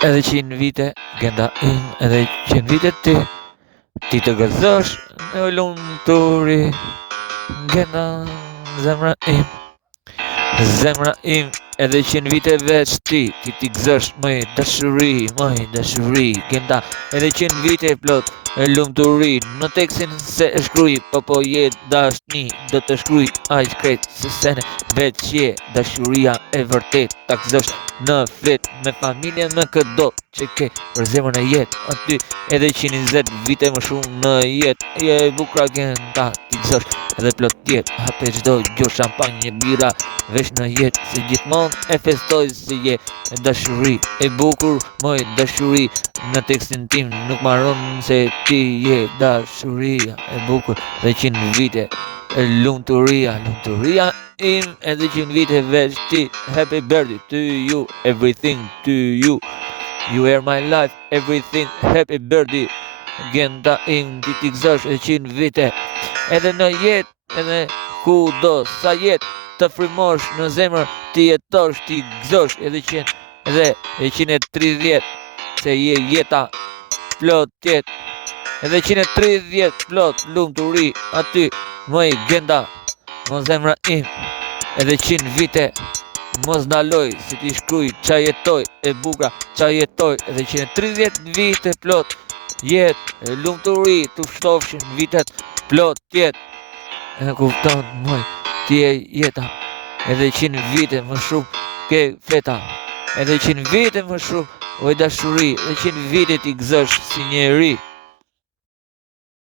Edhe 100 vite gjenda im, edhe 100 vite ti të gëzosh në lumturi gjenda zemra im. Zemra im, edhe 100 vite veç ti t'i gëzosh mëj dashuri gjenda edhe 100 vite plot e lumturi në tekstin se e shkruj po je dashni do të shkruj aq krejt se sene veç je dashuria e vërtet ta gëzosh në flet me familjen me këdo që ke për zemrën e jetë aty edhe 120 vite më shumë në jetë je e bukra gjenda t'i gëzosh edhe plot tjetë hape çdo gjo shampanjë bira vesh në jetë se gjithmonë e festoj se je dashuri e bukur moj dashuri në tekstin tim nuk marron se ti je dashuria e bukur dhe 100 vite e lumturia im edhe 100 vite veç ti happy birthday to you everything to you you are my life everything happy birthday gjenda im ti t'i gëzosh e 100 vite edhe në jetë edhe ku do sa jetë të frimosh në zemër ti jetosh ti gëzosh edhe 130 se je jeta plot tjetë edhe 130 plot lumturi aty mëj gjenda në zemra im edhe 100 vite mos ndaloj se ti shkruj qa jetoj e buka qa jetoj edhe 130 vite plot jetë lumturi të ftofshin vitet plot tjetë e kupton mëj ti e jeta edhe 100 vite më shumë ke feta edhe 100 vite më shumë oj dashuri edhe 100 vite ti gëzosh si njeri